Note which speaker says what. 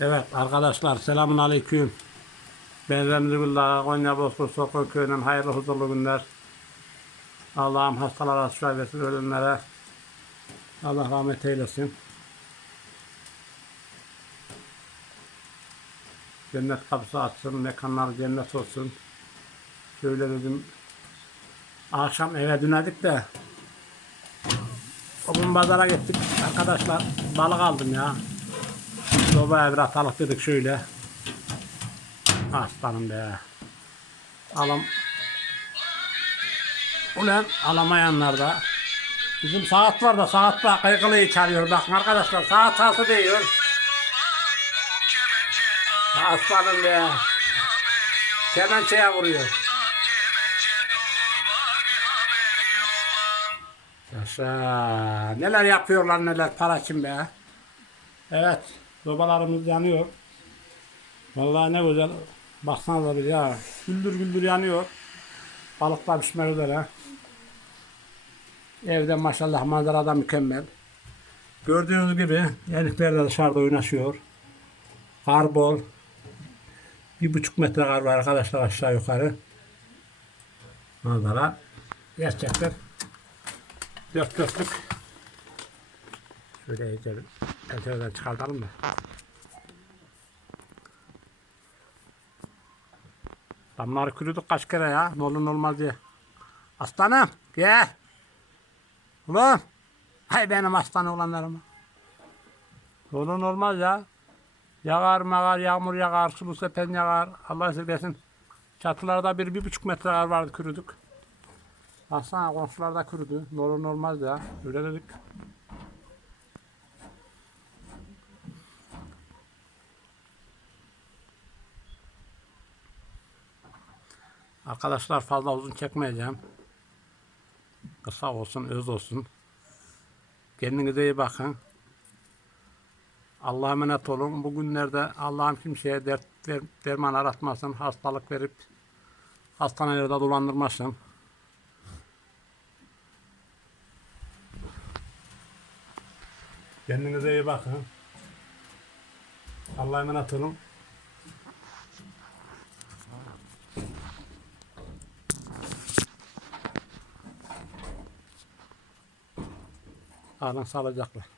Speaker 1: Evet arkadaşlar selamun aleyküm. Ben Remzi Billah, Konya Bozkurt Sokol Köyü'nün hayırlı huzurlu günler. Allah'ım hastalara şifa versin ölümlere. Allah rahmet eylesin. Cennet kapısı açsın, mekanlar cennet olsun. Şöyle dedim. Akşam eve dönedik de. O gün pazara gittik arkadaşlar. Balık aldım ya. Sobaya biraz balık dedik şöyle. Aslanım be. Alam. Ulan alamayanlar da. Bizim saat var da saat da kaygılıyı çalıyor. Bakın arkadaşlar saat sası diyor. Aslanım be. Kemençeye vuruyor. Yaşa. Neler yapıyorlar neler para için be. Evet. Sobalarımız yanıyor. Vallahi ne güzel. Baksana bir ya. Güldür güldür yanıyor. Balıklar pişmek üzere. Evde maşallah manzara da mükemmel. Gördüğünüz gibi yenikler de dışarıda oynaşıyor. Kar bol. Bir buçuk metre kar var arkadaşlar aşağı yukarı. Manzara gerçekten dört dörtlük. Şöyle bir pencereden çıkartalım da. Damları kürüdük kaç kere ya. Ne olur olmaz diye. Aslanım gel. Ulan. Hay benim aslan oğlanlarım. Ne olur olmaz ya. Yağar mağar, yağmur yağar, sulu sepen yağar. Allah esirgesin. Çatılarda bir, bir buçuk metre vardı kürüdük. Baksana komşularda kürüdü. Ne olur olmaz ya. Öyle dedik. Arkadaşlar fazla uzun çekmeyeceğim. Kısa olsun, öz olsun. Kendinize iyi bakın. Allah'a emanet olun. Bugünlerde Allah'ım kimseye dert der, derman aratmasın. Hastalık verip hastanelerde dolandırmasın. Kendinize iyi bakın. Allah'a emanet olun. Alın sağlıcakla.